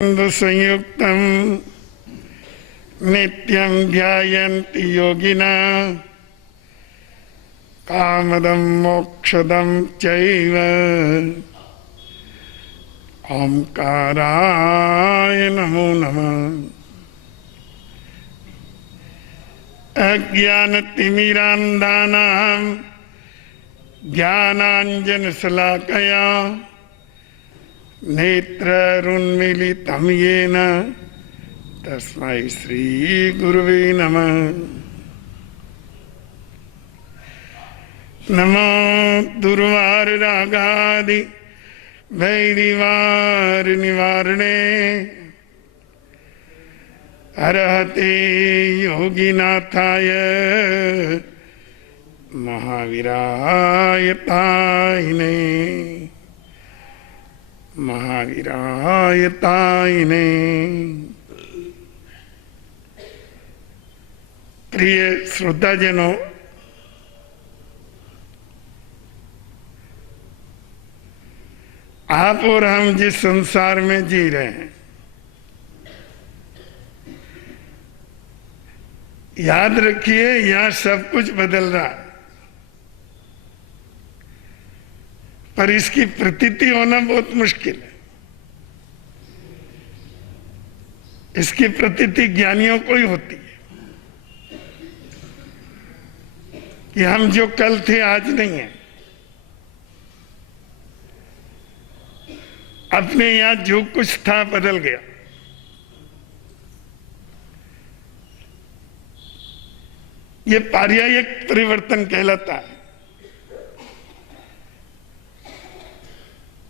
संयुक्तं नित्यं ध्यायन्ति योगिनः कामदं मोक्षदं चैव ओंकाराय नमो नमः। अज्ञानतिमिरान्धानां ज्ञानाञ्जनशलाकया नेत्ररुन्मीलितं येन तस्मै श्रीगुरुवे नमः। नमो दुर्वाररागादि वैरिवारनिवारणे अरहते योगिनाथाय महावीराय ताइने महावीराय ताइने। प्रिय श्रोताजनों, आप और हम जिस संसार में जी रहे हैं, याद रखिए यहां सब कुछ बदल रहा है, पर इसकी प्रतीति होना बहुत मुश्किल है। इसकी प्रतीति ज्ञानियों को ही होती है कि हम जो कल थे आज नहीं है। अपने यहां जो कुछ था बदल गया। ये पार्यायिक परिवर्तन कहलाता है।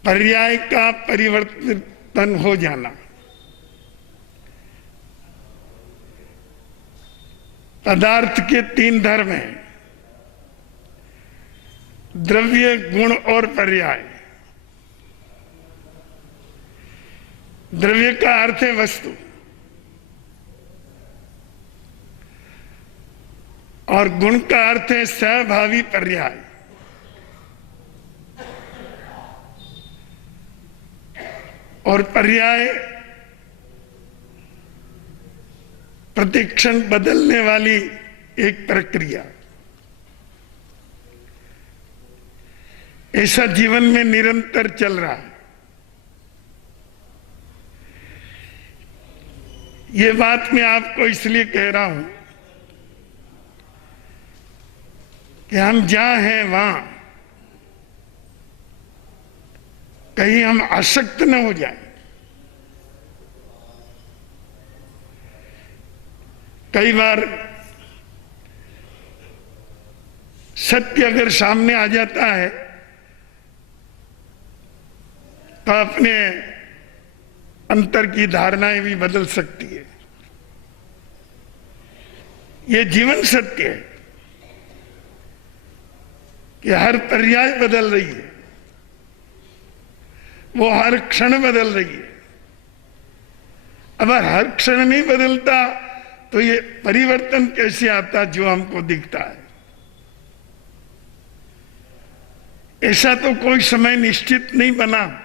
पर्याय का परिवर्तन हो जाना। पदार्थ के तीन धर्म हैं, द्रव्य, गुण और पर्याय। द्रव्य का अर्थ है वस्तु और गुण का अर्थ है सहभावी पर्याय। और पर्याय प्रतिक्षण बदलने वाली एक प्रक्रिया। ऐसा जीवन में निरंतर चल रहा है। ये बात मैं आपको इसलिए कह रहा हूं कि हम जहां हैं वहां कहीं हम आसक्त न हो जाएं। कई बार सत्य अगर सामने आ जाता है तो अपने अंतर की धारणाएं भी बदल सकती है। ये जीवन सत्य है कि हर पर्याय बदल रही है, वो हर क्षण बदल रही है। अगर हर क्षण नहीं बदलता तो ये परिवर्तन कैसे आता जो हमको दिखता है। ऐसा तो कोई समय निश्चित नहीं बना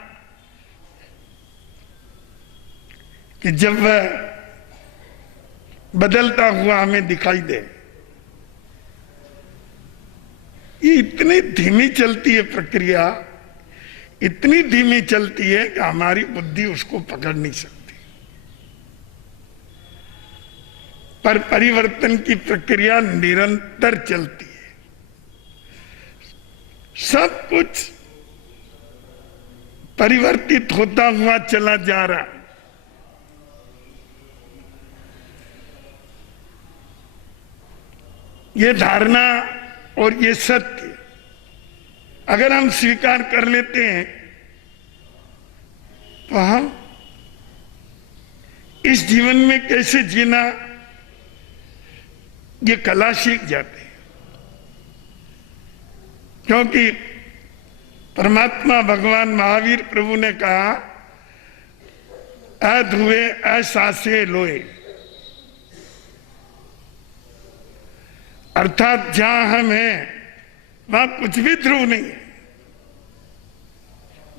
कि जब वह बदलता हुआ हमें दिखाई दे। ये इतनी धीमी चलती है प्रक्रिया, इतनी धीमी चलती है कि हमारी बुद्धि उसको पकड़ नहीं सकती। पर परिवर्तन की प्रक्रिया निरंतर चलती है। सब कुछ परिवर्तित होता हुआ चला जा रहा है। ये धारणा और ये सत्य अगर हम स्वीकार कर लेते हैं तो हम इस जीवन में कैसे जीना ये कला सीख जाते हैं। क्योंकि परमात्मा भगवान महावीर प्रभु ने कहा, अधुए असासे लोए, अर्थात जहां हम हैं वहां कुछ भी ध्रुव नहीं है।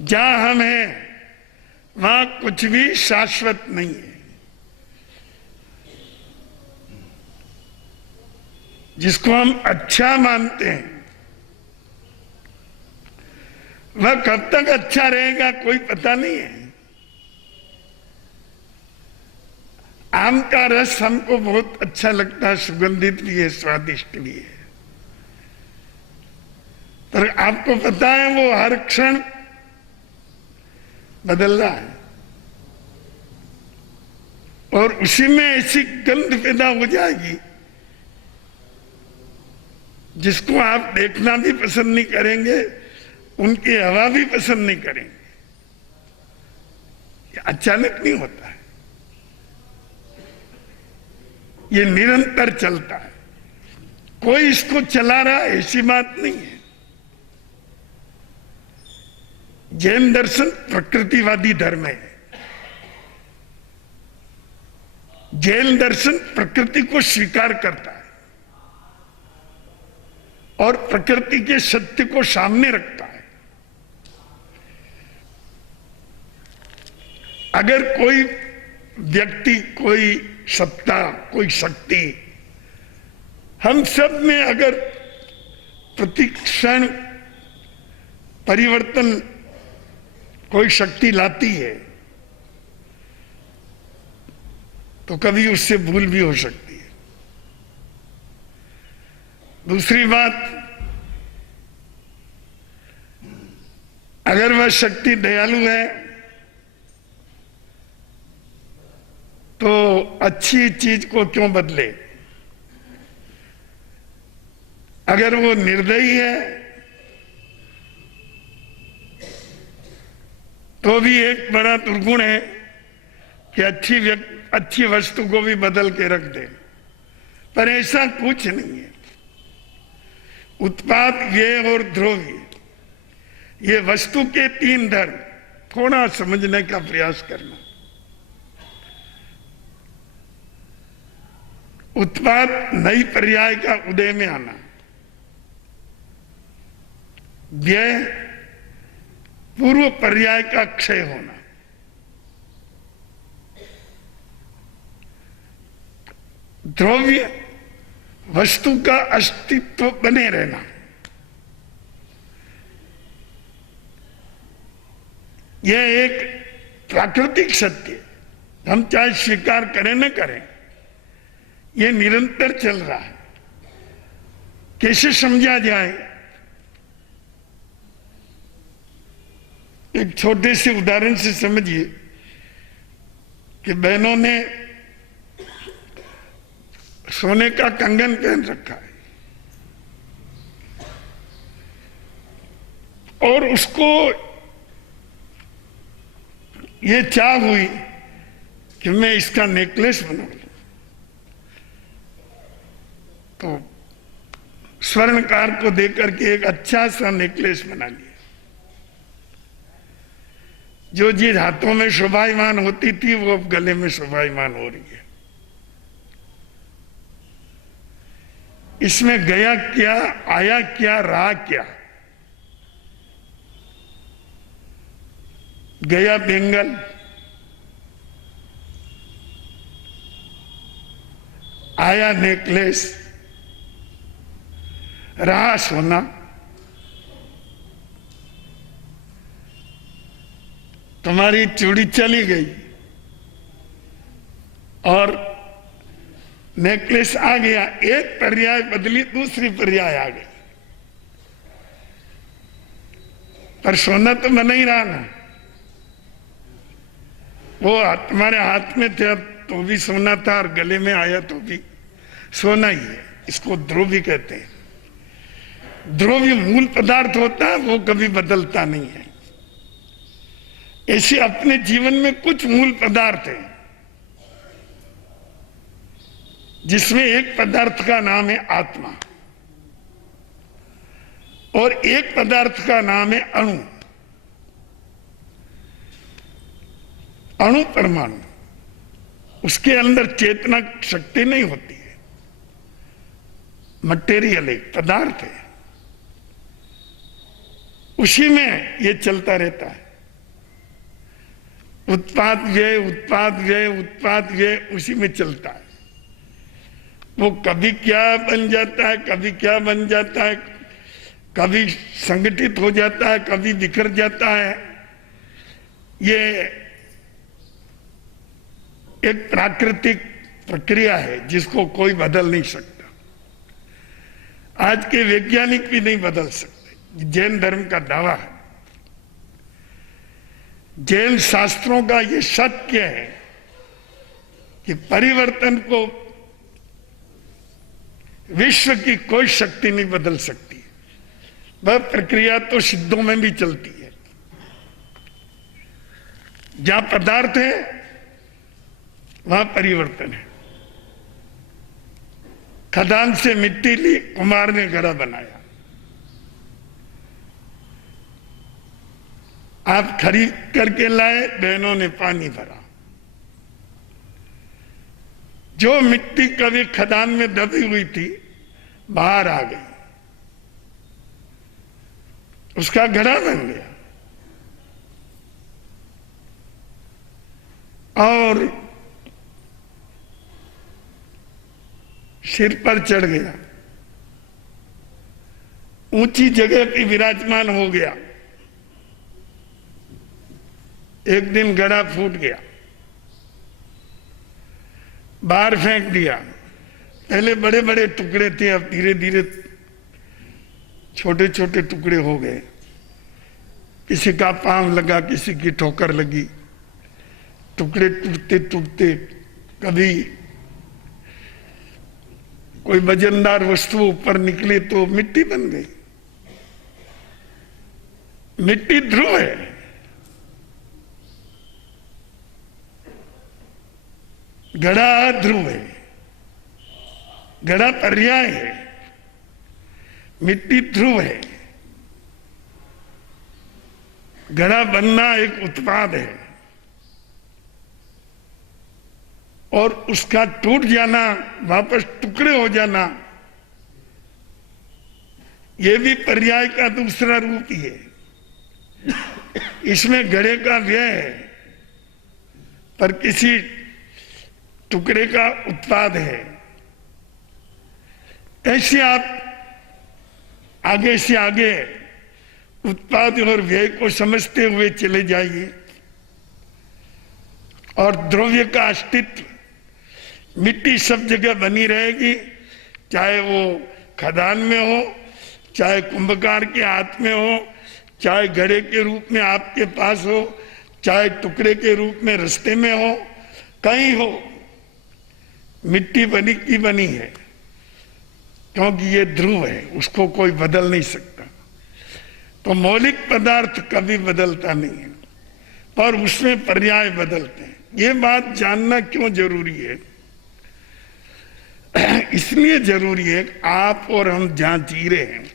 जहां हम हैं वहां कुछ भी शाश्वत नहीं है। जिसको हम अच्छा मानते हैं वह कब तक अच्छा रहेगा कोई पता नहीं है। आम का रस हमको बहुत अच्छा लगता है, सुगंधित भी है, स्वादिष्ट भी है, पर आपको पता है वो हर क्षण बदल रहा है और उसी में ऐसी गंध पैदा हो जाएगी जिसको आप देखना भी पसंद नहीं करेंगे, उनकी हवा भी पसंद नहीं करेंगे। ये अचानक नहीं होता है, ये निरंतर चलता है। कोई इसको चला रहा है ऐसी बात नहीं है। जैन दर्शन प्रकृतिवादी धर्म है। जैन दर्शन प्रकृति को स्वीकार करता है और प्रकृति के सत्य को सामने रखता है। अगर कोई व्यक्ति, कोई सत्ता, कोई शक्ति हम सब में अगर प्रतिक्षण परिवर्तन कोई शक्ति लाती है तो कभी उससे भूल भी हो सकती है। दूसरी बात, अगर वह शक्ति दयालु है तो अच्छी चीज को क्यों बदले। अगर वो निर्दयी है तो भी एक बड़ा दुर्गुण है कि अच्छी वस्तु को भी बदल के रख दे। पर ऐसा कुछ नहीं है। उत्पाद, व्यय और द्रव्य, ये वस्तु के तीन धर्म थोड़ा समझने का प्रयास करना। उत्पाद नई पर्याय का उदय में आना, व्यय पूर्व पर्याय का क्षय होना, द्रव्य वस्तु का अस्तित्व बने रहना। यह एक प्राकृतिक सत्य, हम चाहे स्वीकार करें न करें, यह निरंतर चल रहा है। कैसे समझा जाए? एक छोटे से उदाहरण से समझिए कि बहनों ने सोने का कंगन पहन रखा है और उसको ये चाह हुई कि मैं इसका नेकलेस बना लूं, तो स्वर्णकार को देकर के एक अच्छा सा नेकलेस बना लिया। जो चीज हाथों में शोभायमान होती थी वो अब गले में शोभायमान हो रही है। इसमें गया क्या, आया क्या, रहा क्या? गया बेंगल, आया नेकलेस, रहा सोना। तुम्हारी चूड़ी चली गई और नेकलेस आ गया। एक पर्याय बदली, दूसरी पर्याय आ गई, पर सोना तो बना ही रहा ना। वो तुम्हारे हाथ में थे तो भी सोना था और गले में आया तो भी सोना ही है। इसको द्रव्य कहते हैं। द्रव्य मूल पदार्थ होता है, वो कभी बदलता नहीं है। ऐसे अपने जीवन में कुछ मूल पदार्थ हैं जिसमें एक पदार्थ का नाम है आत्मा और एक पदार्थ का नाम है अणु। अणु परमाणु, उसके अंदर चेतना शक्ति नहीं होती है, मटेरियल एक पदार्थ है, उसी में ये चलता रहता है। उत्पाद व्यय उत्पाद व्यय उत्पाद व्यय उसी में चलता है। वो कभी क्या बन जाता है, कभी क्या बन जाता है, कभी संगठित हो जाता है, कभी बिखर जाता है। ये एक प्राकृतिक प्रक्रिया है जिसको कोई बदल नहीं सकता। आज के वैज्ञानिक भी नहीं बदल सकते। जैन धर्म का दावा है, जैन शास्त्रों का ये सत्य है कि परिवर्तन को विश्व की कोई शक्ति नहीं बदल सकती। वह प्रक्रिया तो सिद्धों में भी चलती है। जहां पदार्थ है वहां परिवर्तन है। खदान से मिट्टी ली, कुम्हार ने घड़ा बनाया। आप खरीद करके लाए, बहनों ने पानी भरा। जो मिट्टी कभी खदान में दबी हुई थी बाहर आ गई, उसका घड़ा बन गया और सिर पर चढ़ गया, ऊंची जगह पे विराजमान हो गया। एक दिन घड़ा फूट गया, बाहर फेंक दिया। पहले बड़े बड़े टुकड़े थे, अब धीरे धीरे छोटे छोटे टुकड़े हो गए। किसी का पांव लगा, किसी की ठोकर लगी, टुकड़े टूटते टूटते कभी कोई वजनदार वस्तु ऊपर निकले तो मिट्टी बन गई। मिट्टी ध्रुव है। घड़ा ध्रुव है, घड़ा पर्याय है, मिट्टी ध्रुव है। घड़ा बनना एक उत्पाद है और उसका टूट जाना, वापस टुकड़े हो जाना, यह भी पर्याय का दूसरा रूप ही है। इसमें घड़े का व्यय है पर किसी टुकड़े का उत्पाद है। ऐसे आप आगे से आगे उत्पाद और व्यय को समझते हुए चले जाइए और द्रव्य का अस्तित्व, मिट्टी सब जगह बनी रहेगी, चाहे वो खदान में हो, चाहे कुंभकार के हाथ में हो, चाहे घड़े के रूप में आपके पास हो, चाहे टुकड़े के रूप में रास्ते में हो, कहीं हो, मिट्टी बनी की बनी है। क्योंकि ये ध्रुव है, उसको कोई बदल नहीं सकता। तो मौलिक पदार्थ कभी बदलता नहीं है पर उसमें पर्याय बदलते हैं। ये बात जानना क्यों जरूरी है? इसलिए जरूरी है कि आप और हम जहां जी रहे हैं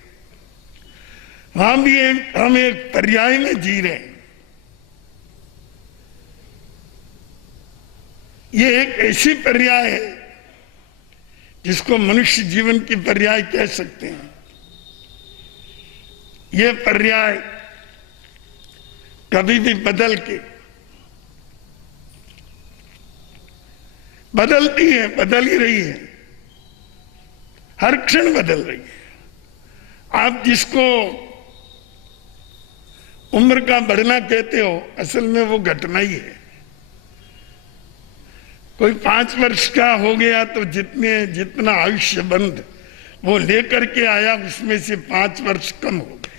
वहां भी हम एक पर्याय में जी रहे हैं। ये एक ऐसी पर्याय है जिसको मनुष्य जीवन की पर्याय कह सकते हैं। ये पर्याय कभी भी बदल के बदलती है, बदल ही रही है, हर क्षण बदल रही है। आप जिसको उम्र का बढ़ना कहते हो, असल में वो घटना ही है। कोई 5 वर्ष का हो गया तो जितना आयुष्य बंध वो लेकर के आया, उसमें से 5 वर्ष कम हो गए।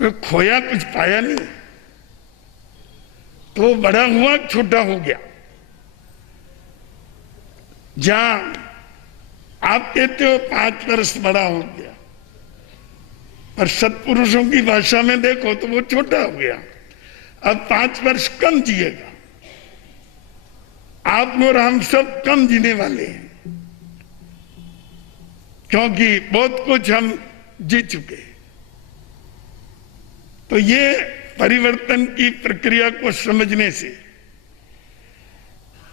वो खोया, कुछ पाया नहीं, तो बड़ा हुआ छोटा हो गया। जहां आप कहते हो 5 वर्ष बड़ा हो गया, पर सत्पुरुषों की भाषा में देखो तो वो छोटा हो गया। अब 5 वर्ष कम जिएगा। आप और हम सब कम जीने वाले हैं क्योंकि बहुत कुछ हम जी चुके। तो ये परिवर्तन की प्रक्रिया को समझने से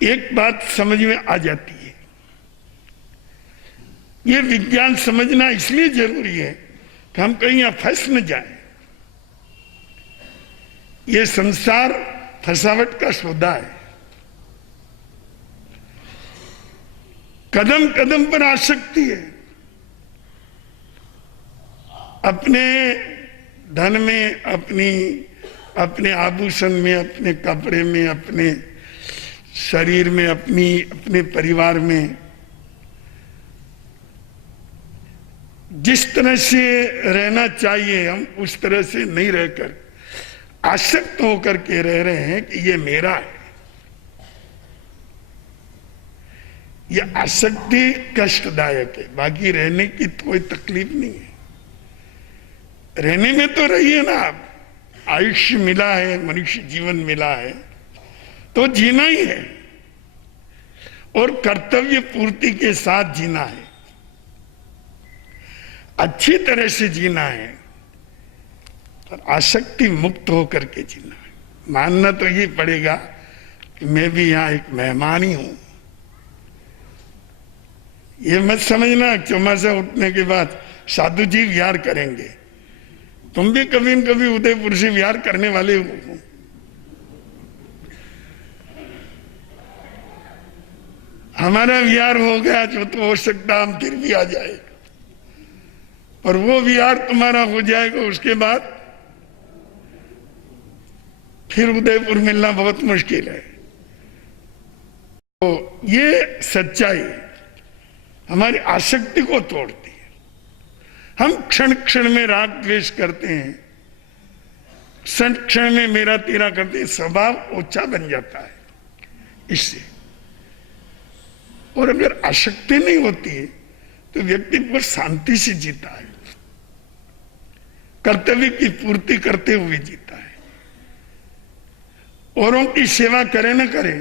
एक बात समझ में आ जाती है। ये विज्ञान समझना इसलिए जरूरी है कि हम कहीं यहां फंस न जाएं। ये संसार फसावट का सौदा है। कदम कदम पर आसक्ति है। अपने धन में, अपने आभूषण में, अपने कपड़े में, अपने शरीर में, अपने परिवार में जिस तरह से रहना चाहिए हम उस तरह से नहीं रहकर आसक्त होकर के रह रहे हैं कि ये मेरा है। ये आसक्ति कष्टदायक है, बाकी रहने की कोई तकलीफ नहीं है। रहने में तो रहिए ना आप। आयुष्य मिला है, मनुष्य जीवन मिला है तो जीना ही है और कर्तव्य पूर्ति के साथ जीना है, अच्छी तरह से जीना है और आसक्ति मुक्त होकर के जीना है। मानना तो ये पड़ेगा कि मैं भी यहां एक मेहमान ही हूं। ये मत समझना चौमासा उठने के बाद साधु जी विहार करेंगे। तुम भी कभी न कभी उदयपुर से विहार करने वाले हो। हमारा विहार हो गया जो तो हो सकता हम फिर भी आ जाए, और वो विहार तुम्हारा हो जाएगा उसके बाद फिर उदयपुर मिलना बहुत मुश्किल है। तो ये सच्चाई हमारी आसक्ति को तोड़ती है। हम क्षण क्षण में राग द्वेष करते हैं, क्षण क्षण में मेरा तेरा करते हैं, स्वभाव ओछा बन जाता है इससे। और अगर आसक्ति नहीं होती है तो व्यक्ति बहुत शांति से जीता है, कर्तव्य की पूर्ति करते हुए जीता है। औरों की सेवा करे न करे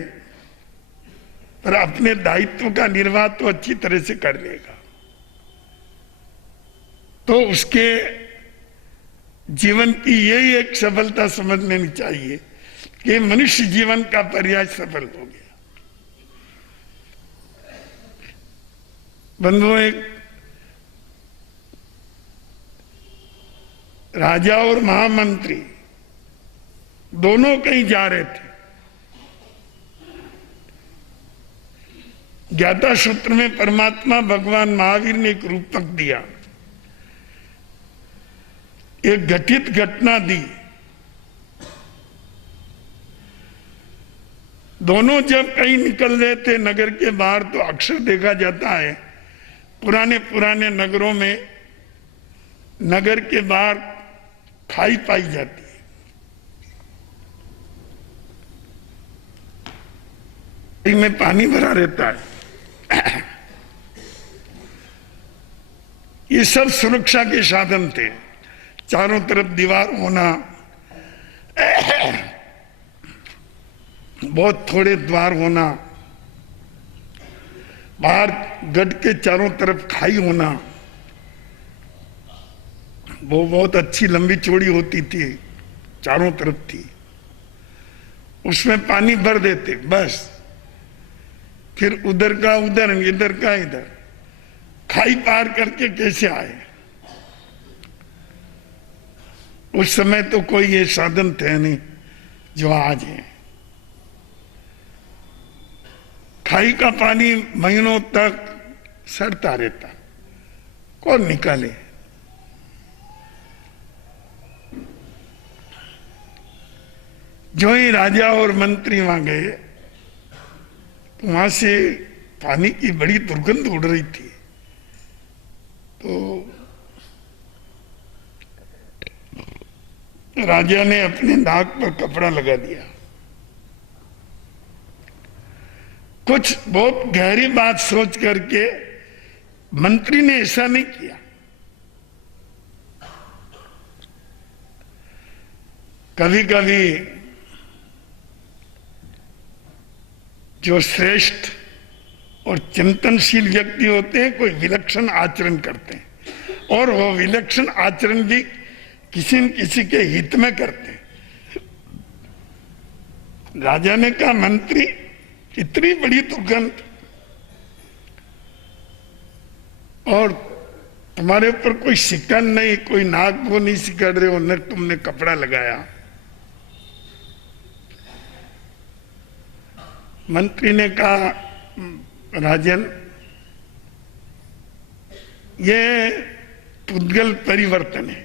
पर अपने दायित्व का निर्वाह तो अच्छी तरह से कर लेगा। तो उसके जीवन की यही एक सफलता समझ लेनी चाहिए कि मनुष्य जीवन का पर्याय सफल हो गया। बंधुओं, एक राजा और महामंत्री दोनों कहीं जा रहे थे। ज्ञाता सूत्र में परमात्मा भगवान महावीर ने एक रूपक दिया, एक घटित घटना दी। दोनों जब कहीं निकल रहे थे नगर के बाहर तो अक्सर देखा जाता है पुराने पुराने नगरों में नगर के बाहर खाई पाई जाती है, में पानी भरा रहता है। ये सब सुरक्षा के साधन थे। चारों तरफ दीवार होना, बहुत थोड़े द्वार होना, बाहर गढ़ के चारों तरफ खाई होना, वो बहुत अच्छी लंबी चौड़ी होती थी, चारों तरफ थी, उसमें पानी भर देते बस। फिर उधर का उधर, इधर का इधर, खाई पार करके कैसे आए। उस समय तो कोई ये साधन थे नहीं जो आज है। खाई का पानी महीनों तक सड़ता रहता, कौन निकाले। जो ही राजा और मंत्री वहां गए तो वहां से पानी की बड़ी दुर्गंध उड़ रही थी। तो राजा ने अपने नाक पर कपड़ा लगा दिया। कुछ बहुत गहरी बात सोच करके मंत्री ने ऐसा नहीं किया। कभी कभी जो श्रेष्ठ और चिंतनशील व्यक्ति होते हैं कोई विलक्षण आचरण करते हैं, और वो विलक्षण आचरण भी किसी न किसी के हित में करते हैं। राजा ने कहा, मंत्री इतनी बड़ी दुर्गंध और तुम्हारे ऊपर कोई शिकन नहीं, कोई नाक वो नहीं सिकड़ रहे हो, न तुमने कपड़ा लगाया। मंत्री ने कहा, राजन, ये पुद्गल परिवर्तन है,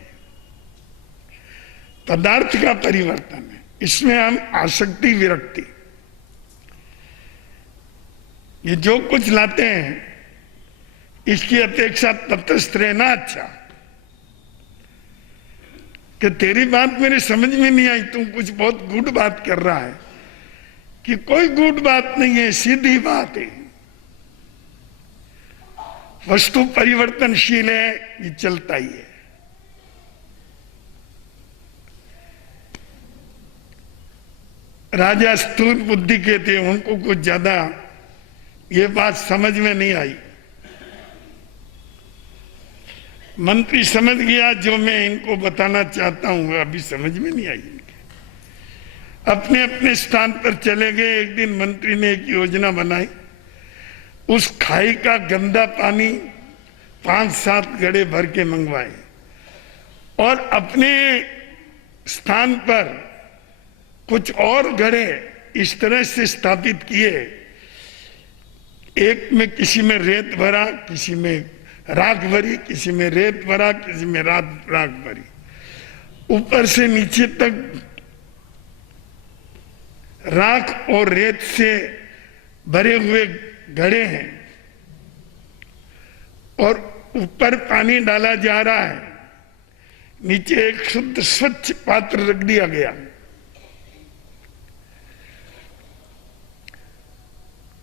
पदार्थ का परिवर्तन है, इसमें हम आसक्ति विरक्ति, ये जो कुछ लाते हैं इसकी अपेक्षा तटस्थ रहना अच्छा। कि तेरी बात मेरे समझ में नहीं आई, तू कुछ बहुत गुड बात कर रहा है, कि कोई गुड बात नहीं है, सीधी बात है। वस्तु परिवर्तनशील है, ये चलता ही है। राजा स्थूल बुद्धि के थे, उनको कुछ ज्यादा ये बात समझ में नहीं आई। मंत्री समझ गया जो मैं इनको बताना चाहता हूं, अभी समझ में नहीं आई इनके। अपने अपने स्थान पर चले गए। एक दिन मंत्री ने एक योजना बनाई, उस खाई का गंदा पानी 5-7 घड़े भर के मंगवाए और अपने स्थान पर कुछ और घड़े इस तरह से स्थापित किए, एक में किसी में रेत भरा, किसी में राख भरी, किसी में रेत भरा, किसी में राख भरी, ऊपर से नीचे तक राख और रेत से भरे हुए घड़े हैं और ऊपर पानी डाला जा रहा है, नीचे एक शुद्ध स्वच्छ पात्र रख दिया गया।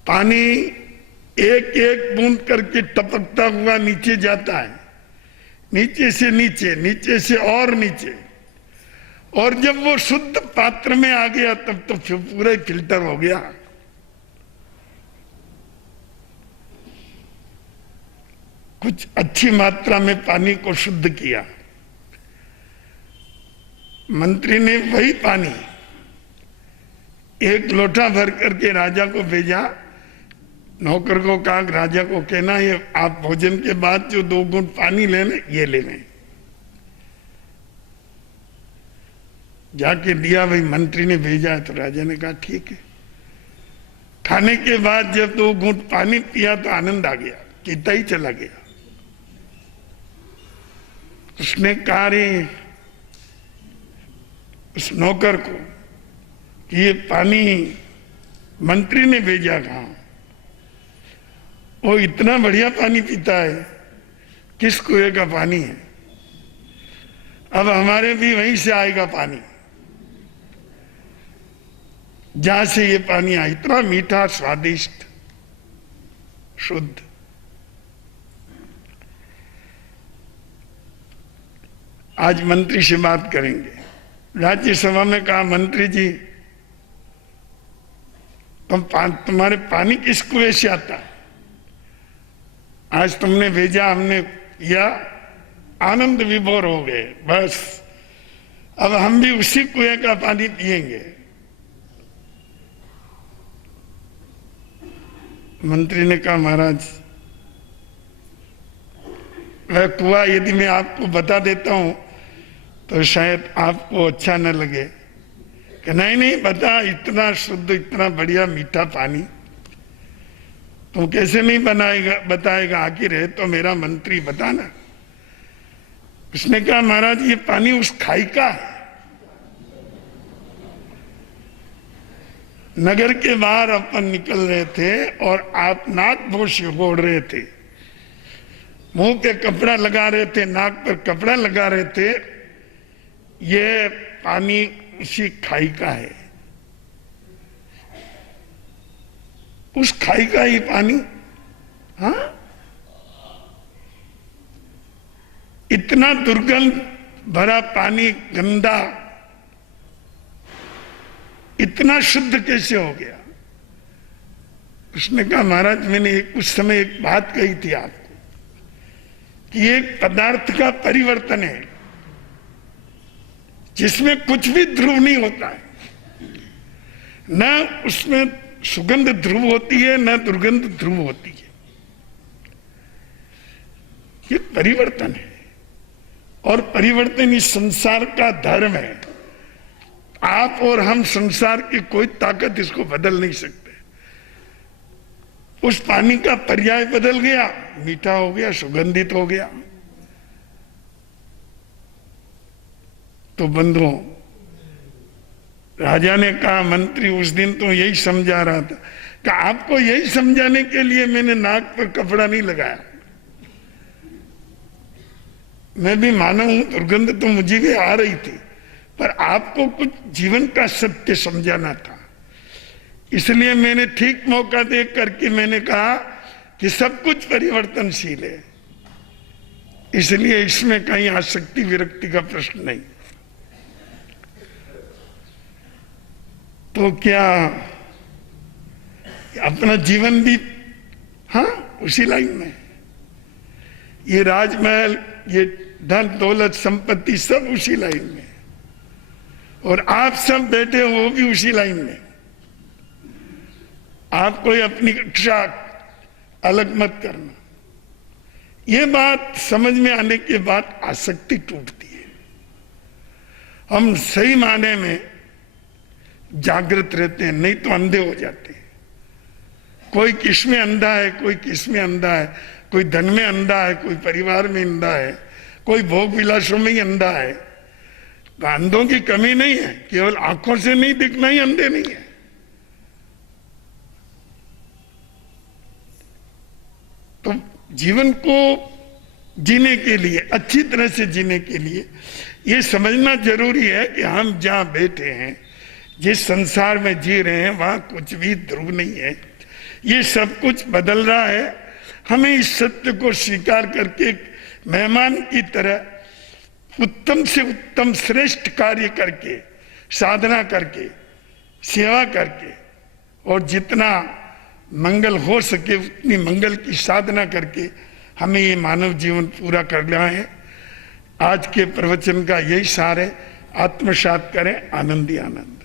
पानी एक एक बूंद करके टपकता हुआ नीचे जाता है, नीचे से नीचे, नीचे से और नीचे, और जब वो शुद्ध पात्र में आ गया तब तो पूरा ही फिल्टर हो गया। कुछ अच्छी मात्रा में पानी को शुद्ध किया। मंत्री ने वही पानी एक लोटा भर करके राजा को भेजा। नौकर को कहा, राजा को कहना ये आप भोजन के बाद जो 2 घूंट पानी लेने, ये लेने। जाके दिया, भाई मंत्री ने भेजा है, तो राजा ने कहा ठीक है। खाने के बाद जब 2 घूंट पानी पिया तो आनंद आ गया, पीता ही चला गया। उसने कहा रे उस नौकर को कि ये पानी मंत्री ने भेजा, कहा वो इतना बढ़िया पानी पीता है, किस कुएं का पानी है, अब हमारे भी वहीं से आएगा पानी, जहां से ये पानी आया, इतना मीठा, स्वादिष्ट, शुद्ध। आज मंत्री से बात करेंगे। राज्यसभा में कहा, मंत्री जी तुम्हारे पानी किस कुएं से आता है? आज तुमने भेजा, हमने किया, आनंद विभोर हो गए, बस अब हम भी उसी कुएं का पानी पिएंगे। मंत्री ने कहा, महाराज वह कुआं यदि मैं आपको बता देता हूं तो शायद आपको अच्छा न लगे। कि नहीं नहीं बता, इतना शुद्ध, इतना बढ़िया मीठा पानी तुम कैसे नहीं बताएगा, आखिर है तो मेरा मंत्री, बताना। उसने कहा, महाराज ये पानी उस खाई का है। नगर के बाहर अपन निकल रहे थे और आप नाक बोड़ रहे थे, मुंह पे कपड़ा लगा रहे थे, नाक पर कपड़ा लगा रहे थे, ये पानी उसी खाई का है, उस खाई का ही पानी। हाँ, इतना दुर्गंध भरा पानी, गंदा, इतना शुद्ध कैसे हो गया? उसने कहा, महाराज मैंने उस समय एक बात कही थी आपको कि एक पदार्थ का परिवर्तन है जिसमें कुछ भी ध्रुव नहीं होता है, न उसमें सुगंध ध्रुव होती है न दुर्गंध ध्रुव होती है। ये परिवर्तन है और परिवर्तन इस संसार का धर्म है। आप और हम संसार की कोई ताकत इसको बदल नहीं सकते। उस पानी का पर्याय बदल गया, मीठा हो गया, सुगंधित हो गया। तो बंधुओं, राजा ने कहा, मंत्री उस दिन तो यही समझा रहा था कि आपको यही समझाने के लिए मैंने नाक पर कपड़ा नहीं लगाया। मैं भी मानव हूं, दुर्गंध तो मुझे भी आ रही थी, पर आपको कुछ जीवन का सत्य समझाना था। इसलिए मैंने ठीक मौका देख करके मैंने कहा कि सब कुछ परिवर्तनशील है, इसलिए इसमें कहीं आसक्ति विरक्ति का प्रश्न नहीं। तो क्या अपना जीवन भी, हाँ, उसी लाइन में, ये राजमहल, ये धन दौलत संपत्ति सब उसी लाइन में, और आप सब बैठे हो वो भी उसी लाइन में। आप कोई अपनी कक्षा अलग मत करना। ये बात समझ में आने के बाद आसक्ति टूटती है। हम सही माने में जागृत रहते हैं, नहीं तो अंधे हो जाते हैं। कोई किसमें अंधा है, कोई किसमें अंधा है, कोई धन में अंधा है, कोई परिवार में अंधा है, कोई भोग विलासों में ही अंधा है। तो अंधों की कमी नहीं है, केवल आंखों से नहीं दिखना ही अंधे नहीं है। तो जीवन को जीने के लिए, अच्छी तरह से जीने के लिए ये समझना जरूरी है कि हम जहां बैठे हैं, जिस संसार में जी रहे हैं, वहां कुछ भी ध्रुव नहीं है। ये सब कुछ बदल रहा है। हमें इस सत्य को स्वीकार करके मेहमान की तरह उत्तम से उत्तम श्रेष्ठ कार्य करके, साधना करके, सेवा करके, और जितना मंगल हो सके उतनी मंगल की साधना करके हमें ये मानव जीवन पूरा करना है। आज के प्रवचन का यही सार है, आत्मसात करें, आनंद ही आनंद।